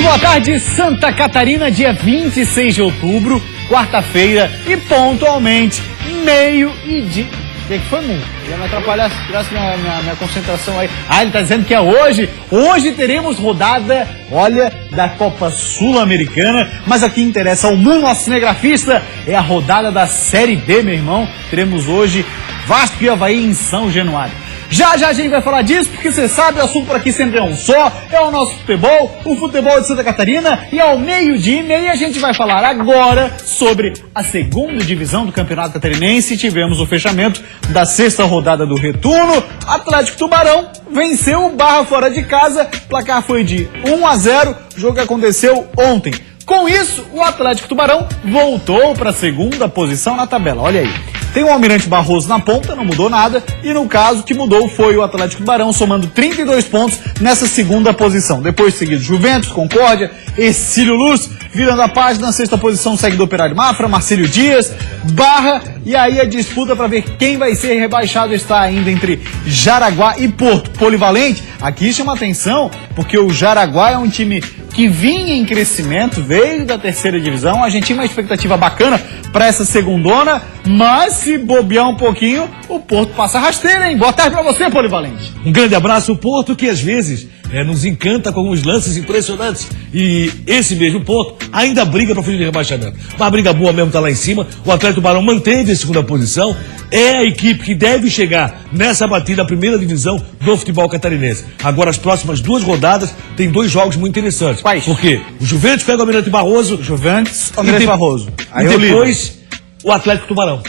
Muito boa tarde, Santa Catarina, dia 26 de outubro, quarta-feira, e pontualmente, meio-dia. O que foi, Mu? Ia me atrapalhar, tirasse minha concentração aí. Ah, ele tá dizendo que é hoje. Hoje teremos rodada, olha, da Copa Sul-Americana. Mas aqui interessa ao Mu, nosso cinegrafista, é a rodada da Série B, meu irmão. Teremos hoje Vasco e Avaí em São Januário. Já a gente vai falar disso, porque você sabe, o assunto por aqui sempre é um só, é o nosso futebol, o futebol de Santa Catarina, e ao meio-dia e meia a gente vai falar agora sobre a segunda divisão do Campeonato Catarinense. Tivemos o fechamento da sexta rodada do retorno. Atlético Tubarão venceu o Barra fora de casa, o placar foi de 1-0, jogo que aconteceu ontem. Com isso, o Atlético Tubarão voltou para a segunda posição na tabela, olha aí. Tem o Almirante Barroso na ponta, não mudou nada, e no caso, o que mudou foi o Atlético Tubarão, somando 32 pontos nessa segunda posição. Depois seguido Juventus, Concórdia, Ercílio Luz, virando a página, na sexta posição segue do Operário Mafra, Marcílio Dias, Barra, e aí a disputa para ver quem vai ser rebaixado está ainda entre Jaraguá e Porto. Polivalente, aqui chama atenção, porque o Jaraguá é um time que vinha em crescimento, veio da terceira divisão, a gente tinha uma expectativa bacana para essa segundona, mas se bobear um pouquinho, o Porto passa rasteira, hein? Boa tarde para você, Polivalente. Um grande abraço, o Porto, que às vezes nos encanta com alguns lances impressionantes, e esse mesmo Porto ainda briga para fugir de rebaixamento. Uma briga boa mesmo tá lá em cima, o Atlético Tubarão manteve a segunda posição, é a equipe que deve chegar nessa batida à primeira divisão do futebol catarinense. Agora as próximas duas rodadas tem dois jogos muito interessantes. Quais? Porque o Juventus pega o Almirante Barroso. Juventus, Almirante Barroso. Aí e depois o Atlético Tubarão.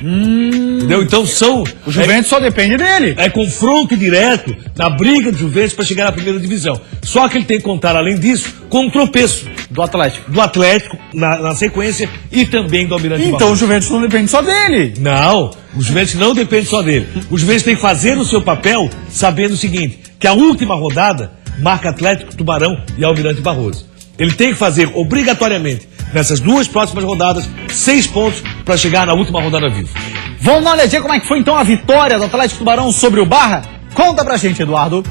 Entendeu? Então são... O Juventus só depende dele. É confronto direto na briga do Juventus para chegar na primeira divisão. Só que ele tem que contar, além disso, com um tropeço do Atlético. Do Atlético na sequência e também do Almirante Então Barroso. O Juventus não depende só dele. Não, o Juventus não depende só dele. O Juventus tem que fazer o seu papel sabendo o seguinte, que a última rodada marca Atlético, Tubarão e Almirante Barroso. Ele tem que fazer obrigatoriamente nessas duas próximas rodadas 6 pontos para chegar na última rodada vivo. Vamos dar uma olhadinha como é que foi então a vitória do Atlético Tubarão sobre o Barra? Conta pra gente, Eduardo.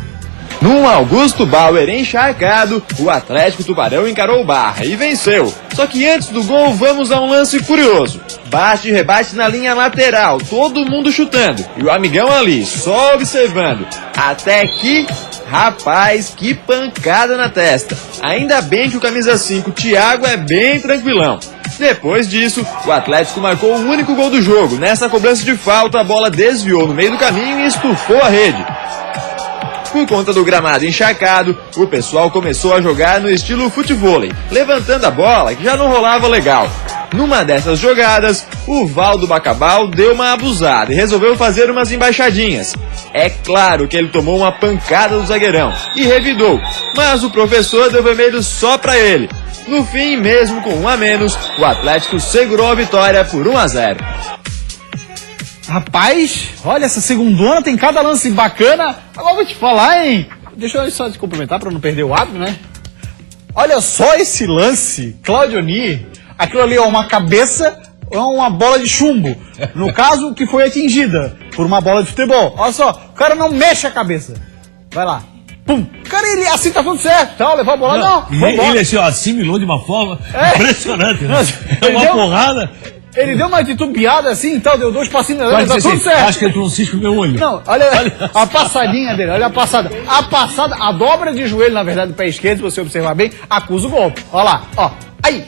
Num Augusto Bauer encharcado, o Atlético Tubarão encarou o Barra e venceu. Só que antes do gol, vamos a um lance curioso. Bate e rebate na linha lateral, todo mundo chutando. E o amigão ali, só observando. Até que... Rapaz, que pancada na testa. Ainda bem que o camisa 5, Thiago, é bem tranquilão. Depois disso, o Atlético marcou o único gol do jogo. Nessa cobrança de falta, a bola desviou no meio do caminho e estufou a rede. Por conta do gramado encharcado, o pessoal começou a jogar no estilo futevôlei, levantando a bola que já não rolava legal. Numa dessas jogadas, o Valdo Bacabal deu uma abusada e resolveu fazer umas embaixadinhas. É claro que ele tomou uma pancada do zagueirão e revidou, mas o professor deu vermelho só pra ele. No fim, mesmo com 1 a menos, o Atlético segurou a vitória por 1-0. Rapaz, olha, essa segundona tem cada lance bacana. Agora vou te falar, hein? Deixa eu só te complementar pra não perder o hábito, né? Olha só esse lance, Claudio Ni. Aquilo ali é uma cabeça ou é uma bola de chumbo. No caso, que foi atingida por uma bola de futebol. Olha só, o cara não mexe a cabeça. Vai lá. Pum. Cara, ele assim tá tudo certo. Tá, levou a bola, não. Ele assim, ó, assimilou de uma forma impressionante. Né? É uma porrada. Ele deu uma titubeada assim e tal, deu 2 passinhos, tá tudo assim, certo. Acho que entrou um cisco no meu olho. Não, olha a passadinha dele, olha a passada. A passada, a dobra de joelho, na verdade, do pé esquerdo, se você observar bem, acusa o golpe. Olha lá, ó. Aí,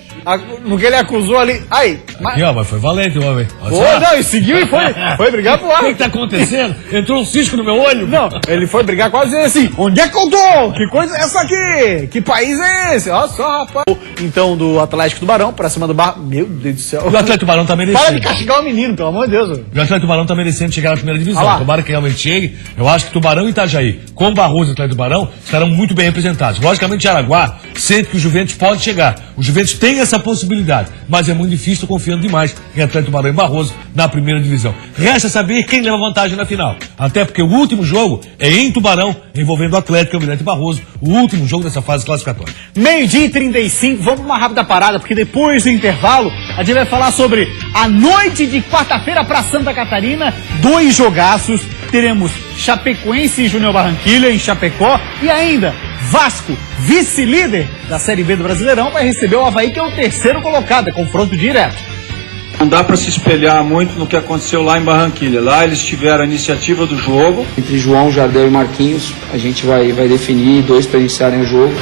no que ele acusou ali, aí. Mas foi valente o homem. Foi, não, e seguiu e foi brigar pro ar. O que tá acontecendo? Entrou um cisco no meu olho? Não, ele foi brigar quase dizendo assim, onde é que eu tô? Que coisa é essa aqui? Que país é esse? Olha só, rapaz. Então, do Atlético Tubarão pra cima do Barra, meu Deus do céu. O Atlético Tubarão tá merecendo. Para de castigar o menino, pelo amor de Deus. O Atlético Tubarão tá merecendo chegar na primeira divisão. Tomara que realmente chegue. Eu acho que Tubarão e Itajaí, com Barroso e Atlético Tubarão, estarão muito bem representados. Logicamente, Jaraguá sente que o Juventus pode chegar. O Juventus tem essa possibilidade, mas é muito difícil, confiando demais em Atlético Tubarão e Barroso na primeira divisão. Resta saber quem leva vantagem na final. Até porque o último jogo é em Tubarão, envolvendo o Atlético e o Almirante Barroso, o último jogo dessa fase classificatória. 12h35, vamos para uma rápida parada, porque depois do intervalo a gente vai falar sobre a noite de quarta-feira para Santa Catarina, 2 jogaços. Teremos Chapecoense e Júnior Barranquilla em Chapecó e ainda Vasco, vice-líder da Série B do Brasileirão, vai receber o Avaí, que é o terceiro colocado, é confronto direto. Não dá para se espelhar muito no que aconteceu lá em Barranquilha. Lá eles tiveram a iniciativa do jogo. Entre João, Jardel e Marquinhos, a gente vai definir 2 para iniciarem o jogo.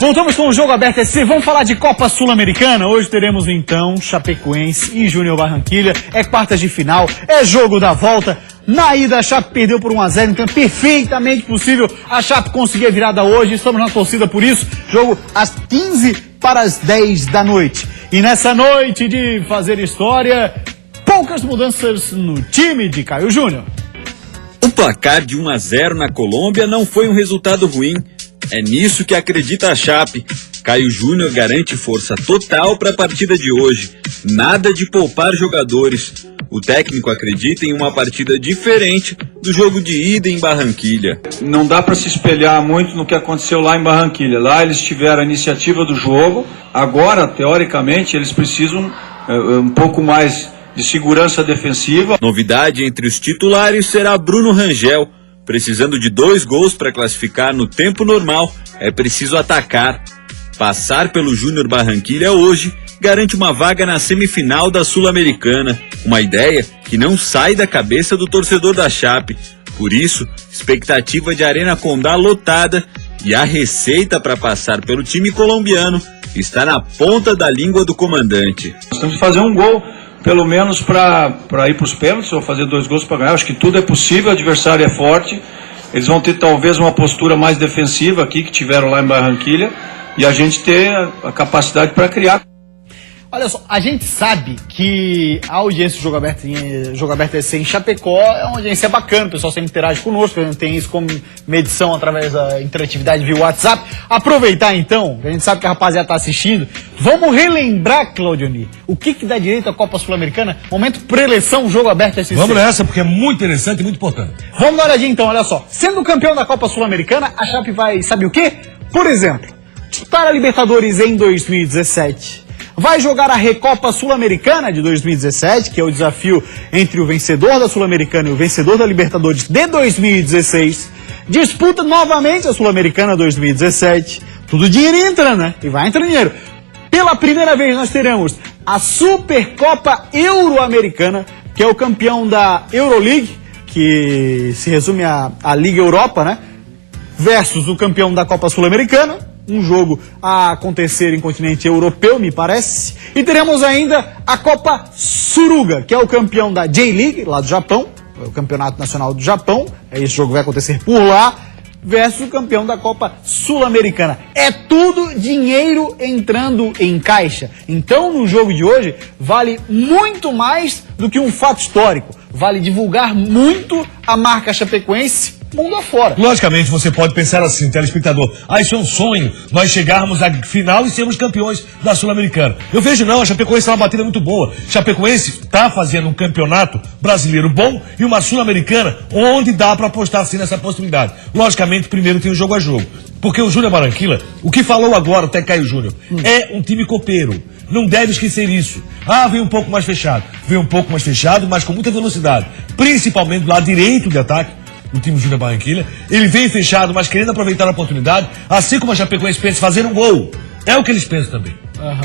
Voltamos com o Jogo Aberto SC, vamos falar de Copa Sul-Americana. Hoje teremos então Chapecoense e Júnior Barranquilha. É quartas de final, é jogo da volta. Na ida a Chape perdeu por 1-0, então é perfeitamente possível a Chape conseguir a virada hoje. Estamos na torcida por isso. Jogo às 15 para as 10 da noite. E nessa noite de fazer história, poucas mudanças no time de Caio Júnior. O placar de 1-0 na Colômbia não foi um resultado ruim. É nisso que acredita a Chape. Caio Júnior garante força total para a partida de hoje. Nada de poupar jogadores. O técnico acredita em uma partida diferente do jogo de ida em Barranquilha. Não dá para se espelhar muito no que aconteceu lá em Barranquilha. Lá eles tiveram a iniciativa do jogo. Agora, teoricamente, eles precisam um pouco mais de segurança defensiva. Novidade entre os titulares será Bruno Rangel. Precisando de 2 gols para classificar no tempo normal, é preciso atacar. Passar pelo Júnior Barranquilha hoje garante uma vaga na semifinal da Sul-Americana. Uma ideia que não sai da cabeça do torcedor da Chape. Por isso, expectativa de Arena Condá lotada e a receita para passar pelo time colombiano está na ponta da língua do comandante. Nós temos que fazer um gol, pelo menos para ir para os pênaltis, ou fazer 2 gols para ganhar. Acho que tudo é possível, o adversário é forte. Eles vão ter talvez uma postura mais defensiva aqui, que tiveram lá em Barranquilha, e a gente ter a capacidade para criar. Olha só, a gente sabe que a audiência do Jogo Aberto SC em Chapecó é uma audiência bacana, o pessoal sempre interage conosco, a gente tem isso como medição através da interatividade via WhatsApp. Aproveitar então, a gente sabe que a rapaziada está assistindo, vamos relembrar, Claudioni, o que dá direito à Copa Sul-Americana, momento pré-eleição, Jogo Aberto SC. Vamos nessa, porque é muito interessante e muito importante. Vamos dar uma olhadinha então, olha só, sendo campeão da Copa Sul-Americana, a Chape vai, sabe o quê? Por exemplo, disputar a Libertadores em 2017. Vai jogar a Recopa Sul-Americana de 2017, que é o desafio entre o vencedor da Sul-Americana e o vencedor da Libertadores de 2016. Disputa novamente a Sul-Americana 2017. Tudo dinheiro entra, né? E vai entrar dinheiro. Pela primeira vez nós teremos a Supercopa Euro-Americana, que é o campeão da Euroleague, que se resume à Liga Europa, né? Versus o campeão da Copa Sul-Americana. Um jogo a acontecer em continente europeu, me parece. E teremos ainda a Copa Suruga, que é o campeão da J-League, lá do Japão, é o campeonato nacional do Japão. Esse jogo vai acontecer por lá, versus o campeão da Copa Sul-Americana. É tudo dinheiro entrando em caixa. Então, no jogo de hoje, vale muito mais do que um fato histórico. Vale divulgar muito a marca chapecoense mundo afora. Logicamente, você pode pensar assim, telespectador, isso é um sonho, nós chegarmos à final e sermos campeões da Sul-Americana. Eu vejo não, a Chapecoense está uma batida muito boa. Chapecoense está fazendo um campeonato brasileiro bom e uma Sul-Americana onde dá para apostar sim nessa possibilidade. Logicamente, primeiro tem o jogo a jogo. Porque o Júnior Barranquilla, o que falou agora até Caio Júnior, é um time copeiro. Não deve esquecer isso. Vem um pouco mais fechado. Vem um pouco mais fechado, mas com muita velocidade. Principalmente do lado direito de ataque. O time Júnior Barranquilla, ele vem fechado, mas querendo aproveitar a oportunidade, assim como a Chapecoense pensa fazer um gol. É o que eles pensam também.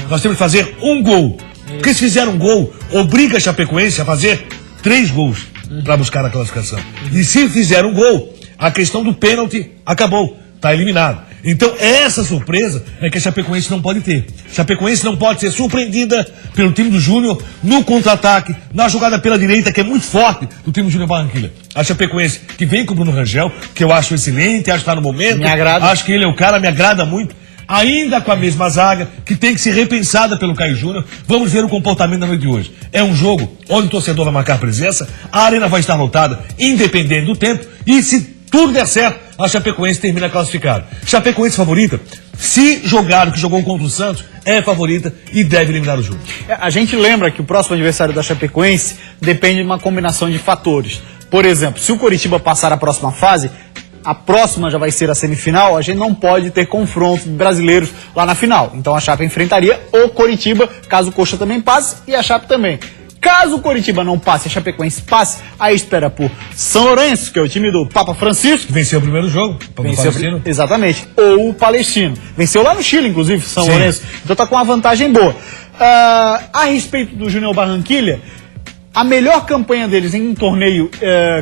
Nós temos que fazer um gol. Porque se fizer um gol, obriga a Chapecoense a fazer 3 gols para buscar a classificação. E se fizer um gol, a questão do pênalti acabou. Está eliminado. Então, essa surpresa é que a Chapecoense não pode ter. A Chapecoense não pode ser surpreendida pelo time do Júnior no contra-ataque, na jogada pela direita, que é muito forte do time do Júnior Barranquilla. A Chapecoense, que vem com o Bruno Rangel, que eu acho excelente, acho que está no momento. Me agrada. Acho que ele é o cara, me agrada muito. Ainda com a mesma zaga, que tem que ser repensada pelo Caio Júnior. Vamos ver o comportamento da noite de hoje. É um jogo onde o torcedor vai marcar presença, a arena vai estar lotada, independente do tempo, e se tudo der certo, a Chapecoense termina classificada. Chapecoense favorita, se jogar o que jogou contra o Santos, é favorita e deve eliminar o jogo. A gente lembra que o próximo adversário da Chapecoense depende de uma combinação de fatores. Por exemplo, se o Coritiba passar a próxima fase, a próxima já vai ser a semifinal, a gente não pode ter confrontos brasileiros lá na final. Então a Chape enfrentaria o Coritiba, caso o Coxa também passe, e a Chape também. Caso o Coritiba não passe, a Chapecoense passe, aí espera por São Lourenço, que é o time do Papa Francisco. Venceu o primeiro jogo. Venceu, exatamente. Ou o Palestino. Venceu lá no Chile, inclusive, São Lourenço. Então tá com uma vantagem boa. A respeito do Júnior Barranquilla, a melhor campanha deles em um torneio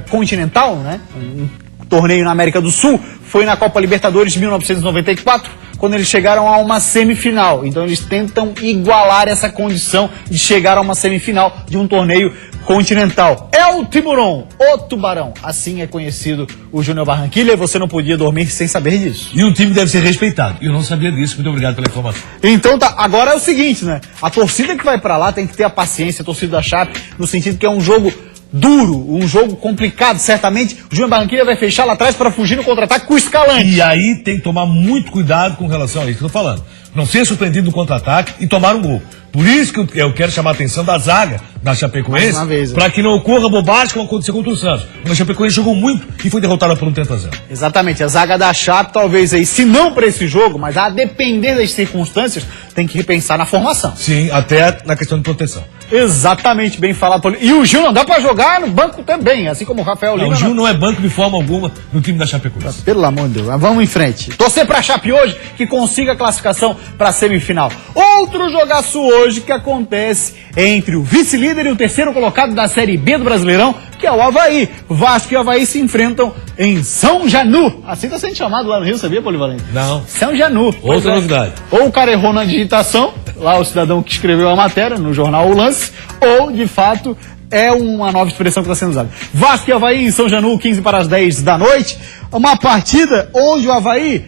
continental, né? Um torneio na América do Sul, foi na Copa Libertadores de 1994, quando eles chegaram a uma semifinal. Então eles tentam igualar essa condição de chegar a uma semifinal de um torneio continental. É o Tiburon, o Tubarão. Assim é conhecido o Júnior Barranquilla, e você não podia dormir sem saber disso. E um time deve ser respeitado. Eu não sabia disso. Muito obrigado pela informação. Então tá, agora é o seguinte, né? A torcida que vai pra lá tem que ter a paciência, a torcida da Chape, no sentido que é um jogo duro, um jogo complicado, certamente. O Júnior Barranquilla vai fechar lá atrás para fugir no contra-ataque com o Escalante. E aí tem que tomar muito cuidado com relação a isso que eu tô falando. Não ser surpreendido no contra-ataque e tomar um gol. Por isso que eu quero chamar a atenção da zaga da Chapecoense, para que não ocorra bobagem como aconteceu contra o Santos. Quando a Chapecoense jogou muito e foi derrotada por 1-0. Exatamente, a zaga da Chape talvez aí, se não para esse jogo, mas a depender das circunstâncias, tem que repensar na formação. Sim, até na questão de proteção. Exatamente, bem falado, Paulinho. E o Gil não dá para jogar no banco também, assim como o Rafael Lima. O Gil não é banco de forma alguma no time da Chapecoense. Pelo amor de Deus, mas vamos em frente. Torcer pra Chape hoje, que consiga a classificação pra semifinal. Outro jogaço hoje que acontece entre o vice-líder e o terceiro colocado da Série B do Brasileirão, que é o Avaí. Vasco e Avaí se enfrentam em São Janu. Assim tá sendo chamado lá no Rio, sabia, Polivalente? Não. São Janu. Outra novidade. Ou o cara errou na digitação, lá o cidadão que escreveu a matéria no jornal O Lance, ou, de fato, é uma nova expressão que está sendo usada. Vasco e Avaí em São Janu, 15 para as 10 da noite. Uma partida onde o Avaí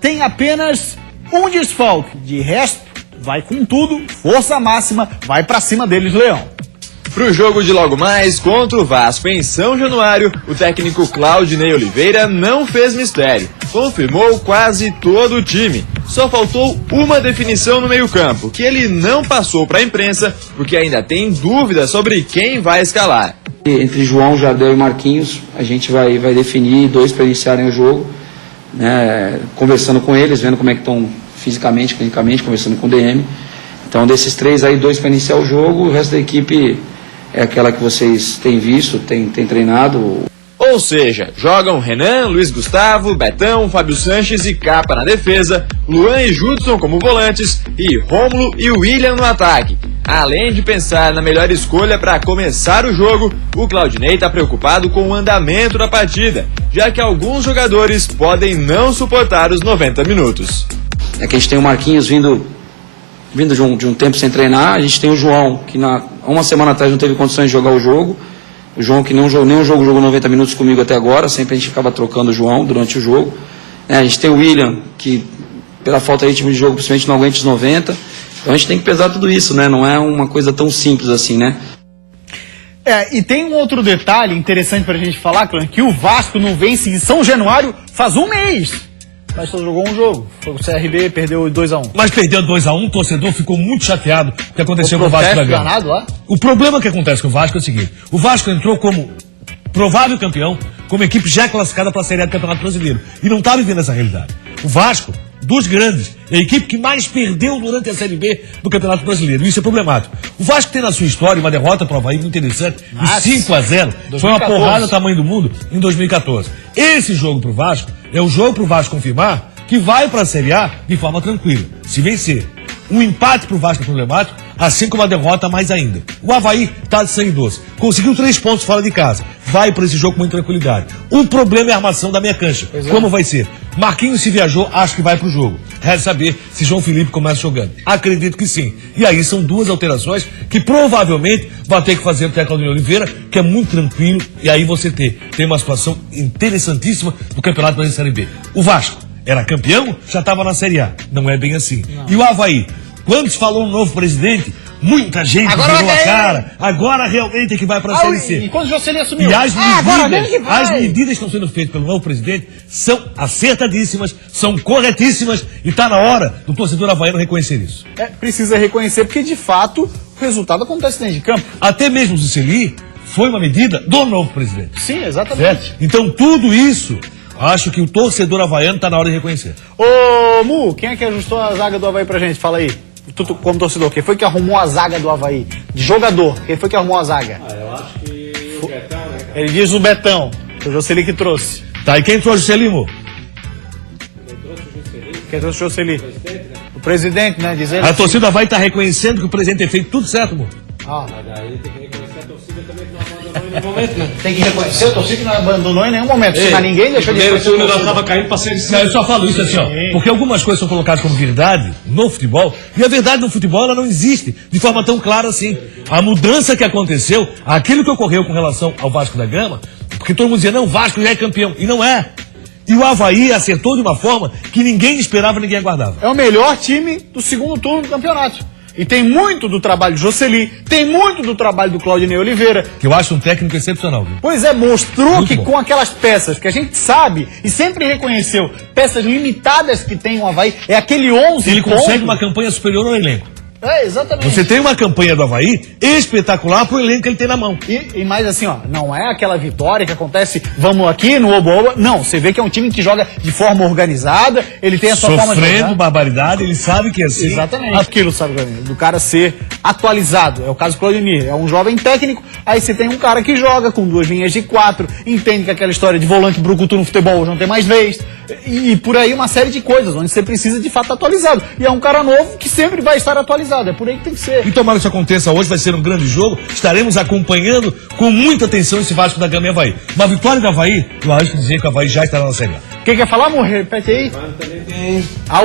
tem apenas um desfalque. De resto, vai com tudo, força máxima, vai para cima deles, Leão. Pro jogo de logo mais contra o Vasco em São Januário, o técnico Claudinei Oliveira não fez mistério. Confirmou quase todo o time. Só faltou uma definição no meio-campo, que ele não passou para a imprensa, porque ainda tem dúvidas sobre quem vai escalar. Entre João, Jardel e Marquinhos, a gente vai definir 2 para iniciarem o jogo, né, conversando com eles, vendo como é que estão fisicamente, clinicamente, conversando com o DM. Então, desses 3 aí, 2 para iniciar o jogo, o resto da equipe é aquela que vocês têm visto, têm treinado. Ou seja, jogam Renan, Luiz Gustavo, Betão, Fábio Sanches e Capa na defesa, Luan e Judson como volantes e Rômulo e William no ataque. Além de pensar na melhor escolha para começar o jogo, o Claudinei está preocupado com o andamento da partida, já que alguns jogadores podem não suportar os 90 minutos. É que a gente tem o Marquinhos vindo de um tempo sem treinar, a gente tem o João, que uma semana atrás não teve condições de jogar o jogo. O João, que nenhum jogo jogou 90 minutos comigo até agora, sempre a gente ficava trocando o João durante o jogo. A gente tem o William, que pela falta de ritmo de jogo, principalmente não aguenta os 90. Então a gente tem que pesar tudo isso, né? Não é uma coisa tão simples assim, né? E tem um outro detalhe interessante pra gente falar, Clã, que o Vasco não vence em São Januário faz um mês. Mas só jogou um jogo. Foi o CRB, perdeu 2-1. Mas perdeu 2-1, o torcedor ficou muito chateado com o que aconteceu com o Vasco da Gama. Lá? O problema que acontece com o Vasco é o seguinte: o Vasco entrou como provável campeão, como equipe já classificada para a Série A do Campeonato Brasileiro. E não está vivendo essa realidade. O Vasco, dos grandes, é a equipe que mais perdeu durante a Série B do Campeonato Brasileiro. Isso é problemático. O Vasco tem na sua história uma derrota para o Avaí muito interessante, de 5-0. Foi uma porrada do tamanho do mundo em 2014. Esse jogo para o Vasco é o jogo para o Vasco confirmar que vai para a Série A de forma tranquila, se vencer. Um empate para o Vasco é problemático, assim como a derrota mais ainda. O Avaí está de sangue doce. Conseguiu 3 pontos fora de casa. Vai para esse jogo com muita tranquilidade. O problema é a armação da meia cancha. Como vai ser? Marquinhos, se viajou, acho que vai para o jogo. Resta saber se João Felipe começa jogando. Acredito que sim. E aí são 2 alterações que provavelmente vai ter que fazer o técnico de Oliveira, que é muito tranquilo. E aí você tem uma situação interessantíssima do Campeonato Brasileiro Série B. O Vasco era campeão, já estava na Série A. Não é bem assim. Não. E o Avaí, quando se falou um novo presidente, muita gente virou a cara. Agora realmente é que vai para a Série C. E quando o José assumiu? E as medidas que estão sendo feitas pelo novo presidente são acertadíssimas, são corretíssimas e está na hora do torcedor havaiano reconhecer isso. Precisa reconhecer porque, de fato, o resultado acontece dentro de campo. Até mesmo o Ciceli foi uma medida do novo presidente. Sim, exatamente. Certo? Então tudo isso, acho que o torcedor havaiano está na hora de reconhecer. Ô, Mu, quem é que ajustou a zaga do Avaí pra gente? Fala aí. Tu como torcedor, quem foi que arrumou a zaga do Avaí? de jogador. Quem foi que arrumou a zaga? Eu acho que o Betão, né? Ele diz o Betão. Foi o Jocely que trouxe. Tá, e quem trouxe o Celimo? Quem trouxe o Jocely? O presidente, né? Diz ele. A torcida vai estar reconhecendo que o presidente tem feito tudo certo, amor. Ah. Mas aí tem que reconhecer a torcida também que não abandonou em nenhum momento, né? Tem que reconhecer a torcida que não abandonou em nenhum momento. Mas ninguém deixou de reconhecer. O negócio estava caindo para ser. Eu só falo isso assim, ó. Porque algumas coisas são colocadas como verdade no futebol, e a verdade no futebol ela não existe de forma tão clara assim. A mudança que aconteceu, aquilo que ocorreu com relação ao Vasco da Gama, porque todo mundo dizia, não, o Vasco já é campeão. E não é. E o Avaí acertou de uma forma que ninguém esperava, ninguém aguardava. É o melhor time do segundo turno do campeonato. E tem muito do trabalho do Jocely, tem muito do trabalho do Claudinei Oliveira. Que eu acho um técnico excepcional, viu? Pois é, mostrou Muito que bom. com aquelas peças que a gente sabe e sempre reconheceu, peças limitadas que tem o Avaí, é aquele 11 Ele pontos. consegue uma campanha superior ao elenco. É, exatamente. Você tem uma campanha do Avaí espetacular pro elenco que ele tem na mão. E mais assim, ó, não é aquela vitória que acontece, vamos aqui no Oba-Oba. Não, você vê que é um time que joga de forma organizada, ele tem a sua forma de Sofrendo jogar. barbaridade, ele sabe que é assim. Exatamente. Aquilo, sabe, do cara ser atualizado. É o caso do Claudinei. É um jovem técnico, aí você tem um cara que joga com 2 linhas de 4, entende que aquela história de volante brucutu no futebol não tem mais vez. E por aí uma série de coisas, onde você precisa de fato atualizado. E é um cara novo que sempre vai estar atualizado. É por aí que tem que ser. E tomara que isso aconteça hoje, vai ser um grande jogo. Estaremos acompanhando com muita atenção esse Vasco da Gama e Avaí. Uma vitória do Avaí, eu acho que dizer que o Avaí já estará na Série A. Quem quer falar, amor? Repete aí.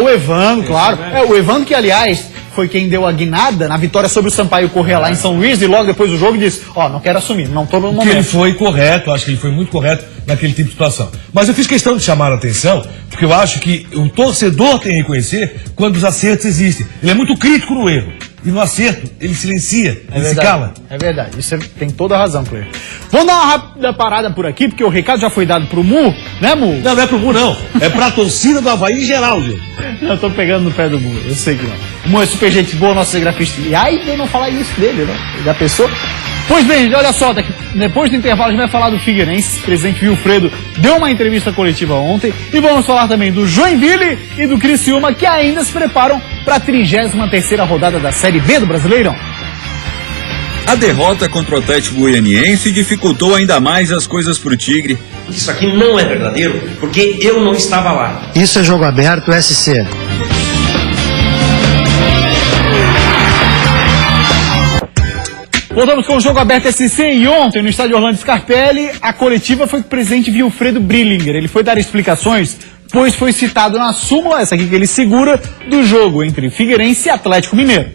O Evandro, claro. É, o Evandro que, aliás, foi quem deu a guinada na vitória sobre o Sampaio Corrêa lá em São Luís, e logo depois do jogo disse, não quero assumir, não tô no Porque ele momento. foi correto, acho que ele foi muito correto naquele tipo de situação. Mas eu fiz questão de chamar a atenção, porque eu acho que o torcedor tem que reconhecer quando os acertos existem. Ele é muito crítico no erro. E no acerto, ele silencia, ele se cala. É verdade, isso tem toda a razão, Cleber. Vamos dar uma rápida parada por aqui, porque o recado já foi dado pro Mu, né, Mu? Não, não é pro Mu, não. É pra torcida do Avaí em geral, viu? Eu tô pegando no pé do Mu, eu sei que não. O Mu é super gente boa, nosso cinegrafista. E aí, de não falar isso dele, né? Da pessoa. Pois bem, gente, olha só, depois do intervalo a gente vai falar do Figueirense. O presidente Wilfredo deu uma entrevista coletiva ontem. E vamos falar também do Joinville e do Criciúma, que ainda se preparam para a 33ª rodada da Série B do Brasileirão. A derrota contra o Atlético Goianiense dificultou ainda mais as coisas pro Tigre. Isso aqui não é verdadeiro, porque eu não estava lá. Isso é jogo aberto, SC. Voltamos com o Jogo Aberto SC e ontem no estádio Orlando Scarpelli a coletiva foi com o presidente Wilfredo Brillinger. Ele foi dar explicações, pois foi citado na súmula, essa aqui que ele segura, do jogo entre Figueirense e Atlético Mineiro.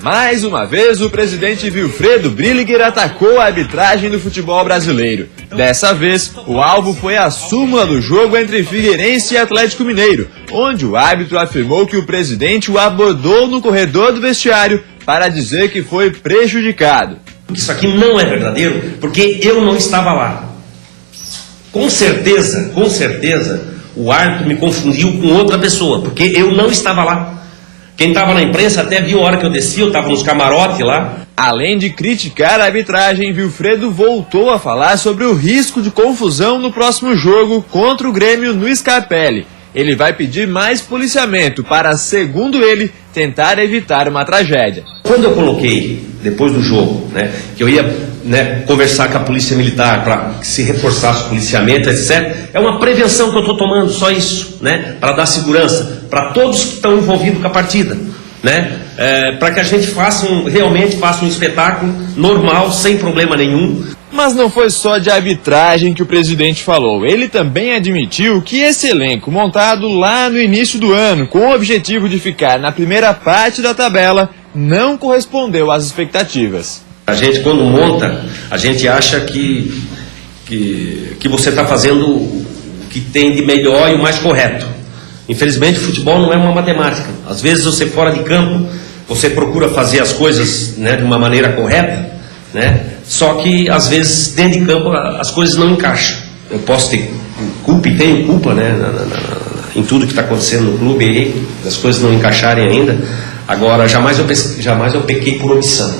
Mais uma vez, o presidente Wilfredo Brillinger atacou a arbitragem do futebol brasileiro. Dessa vez, o alvo foi a súmula do jogo entre Figueirense e Atlético Mineiro, onde o árbitro afirmou que o presidente o abordou no corredor do vestiário para dizer que foi prejudicado. Isso aqui não é verdadeiro, porque eu não estava lá. Com certeza, o árbitro me confundiu com outra pessoa, porque eu não estava lá. Quem estava na imprensa até viu a hora que eu desci, eu estava nos camarotes lá. Além de criticar a arbitragem, Wilfredo voltou a falar sobre o risco de confusão no próximo jogo contra o Grêmio no Scarpelli. Ele vai pedir mais policiamento para, segundo ele, tentar evitar uma tragédia. Quando eu coloquei, depois do jogo, que eu ia conversar com a polícia militar para que se reforçasse o policiamento, etc., é uma prevenção que eu estou tomando, só isso, para dar segurança para todos que estão envolvidos com a partida, para que a gente realmente faça um espetáculo normal, sem problema nenhum. Mas não foi só de arbitragem que o presidente falou. Ele também admitiu que esse elenco, montado lá no início do ano, com o objetivo de ficar na primeira parte da tabela, não correspondeu às expectativas. A gente, quando monta, a gente acha que você está fazendo o que tem de melhor e o mais correto. Infelizmente, o futebol não é uma matemática. Às vezes, você fora de campo, você procura fazer as coisas de uma maneira correta, só que, às vezes, dentro de campo, as coisas não encaixam. Eu posso ter culpa e tenho culpa em tudo que está acontecendo no clube aí, as coisas não encaixarem ainda. Agora, jamais eu pequei por omissão.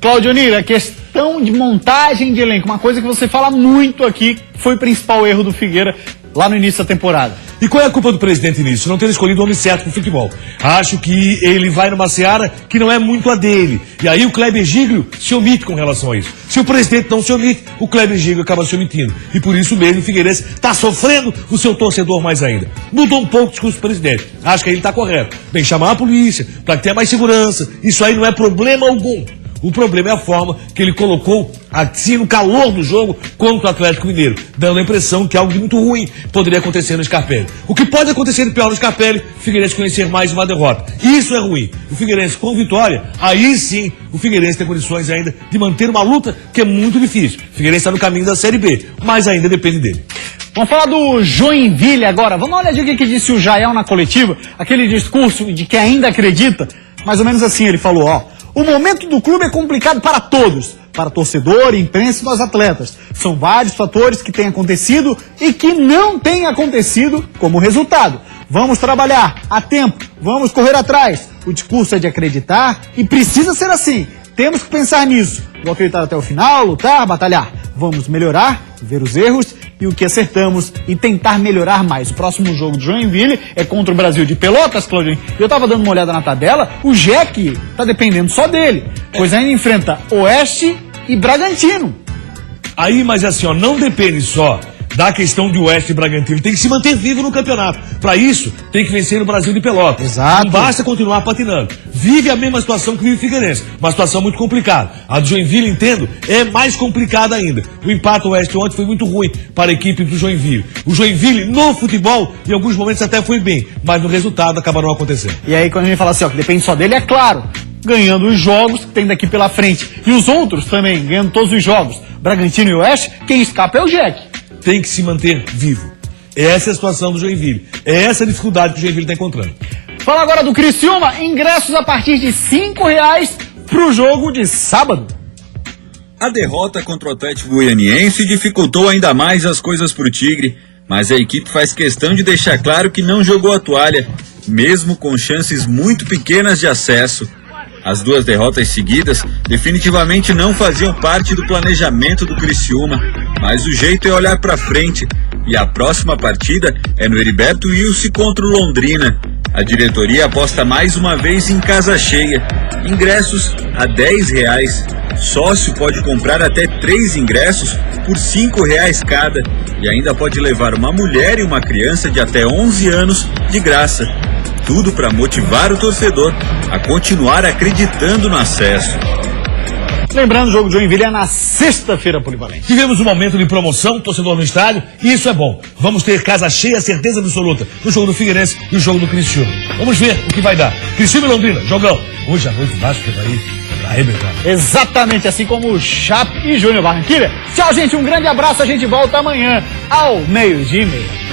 Cláudio Nira, a questão de montagem de elenco, uma coisa que você fala muito aqui, foi o principal erro do Figueira lá no início da temporada. E qual é a culpa do presidente nisso? Não ter escolhido o homem certo pro futebol. Acho que ele vai numa seara que não é muito a dele. E aí o Kleber Giglio se omite com relação a isso. Se o presidente não se omite, o Kleber Giglio acaba se omitindo. E por isso mesmo o Figueirense está sofrendo o seu torcedor mais ainda. Mudou um pouco o discurso do presidente. Acho que ele está correto. Bem, chamar a polícia para ter mais segurança. Isso aí não é problema algum. O problema é a forma que ele colocou assim no calor do jogo contra o Atlético Mineiro, dando a impressão que algo de muito ruim poderia acontecer no Scarpelli. O que pode acontecer de pior no Scarpelli, o Figueirense conhecer mais uma derrota. Isso é ruim. O Figueirense com vitória, aí sim o Figueirense tem condições ainda de manter uma luta que é muito difícil. O Figueirense está no caminho da Série B, mas ainda depende dele. Vamos falar do Joinville agora. Vamos dar uma olhadinha o que disse o Jael na coletiva, aquele discurso de que ainda acredita. Mais ou menos assim ele falou, ó. O momento do clube é complicado para todos, para torcedor, imprensa e nós atletas. São vários fatores que têm acontecido e que não têm acontecido como resultado. Vamos trabalhar a tempo, vamos correr atrás. O discurso é de acreditar e precisa ser assim. Temos que pensar nisso. Vou acreditar até o final, lutar, batalhar. Vamos melhorar, ver os erros e o que acertamos e tentar melhorar mais. O próximo jogo de Joinville é contra o Brasil de Pelotas, Claudinho. Eu tava dando uma olhada na tabela, o Jack tá dependendo só dele, pois ainda enfrenta Oeste e Bragantino. Aí, mas assim, ó, não depende só da questão de Oeste e Bragantino, tem que se manter vivo no campeonato. Para isso, tem que vencer o Brasil de Pelotas. Exato. Não basta continuar patinando. Vive a mesma situação que vive o Figueirense, uma situação muito complicada. A do Joinville, entendo, é mais complicada ainda. O empate Oeste ontem foi muito ruim para a equipe do Joinville. O Joinville, no futebol, em alguns momentos até foi bem, mas no resultado acabaram acontecendo. E aí, quando a gente fala assim, ó, que depende só dele, é claro, ganhando os jogos que tem daqui pela frente. E os outros também, ganhando todos os jogos. Bragantino e Oeste, quem escapa é o Jack. Tem que se manter vivo. Essa é a situação do Joinville. É essa a dificuldade que o Joinville está encontrando. Fala agora do Criciúma, ingressos a partir de R$5 pro jogo de sábado. A derrota contra o Atlético Goianiense dificultou ainda mais as coisas para o Tigre, mas a equipe faz questão de deixar claro que não jogou a toalha, mesmo com chances muito pequenas de acesso. As duas derrotas seguidas definitivamente não faziam parte do planejamento do Criciúma, mas o jeito é olhar para frente, e a próxima partida é no Heriberto Wilson contra o Londrina. A diretoria aposta mais uma vez em casa cheia, ingressos a R$10. Sócio pode comprar até 3 ingressos por R$5 cada, e ainda pode levar uma mulher e uma criança de até 11 anos de graça. Tudo para motivar o torcedor a continuar acreditando no acesso. Lembrando, o jogo de Joinville é na sexta-feira polivalente. Tivemos um momento de promoção, torcedor no estádio, e isso é bom. Vamos ter casa cheia, certeza absoluta, no jogo do Figueirense e o jogo do Criciúma. Vamos ver o que vai dar. Criciúma e Londrina, jogão. Hoje à noite, Vasco que vai arrebentar. Exatamente, assim como o Chape e Júnior Barranquilla. Tchau, gente, um grande abraço, a gente volta amanhã ao 12:30.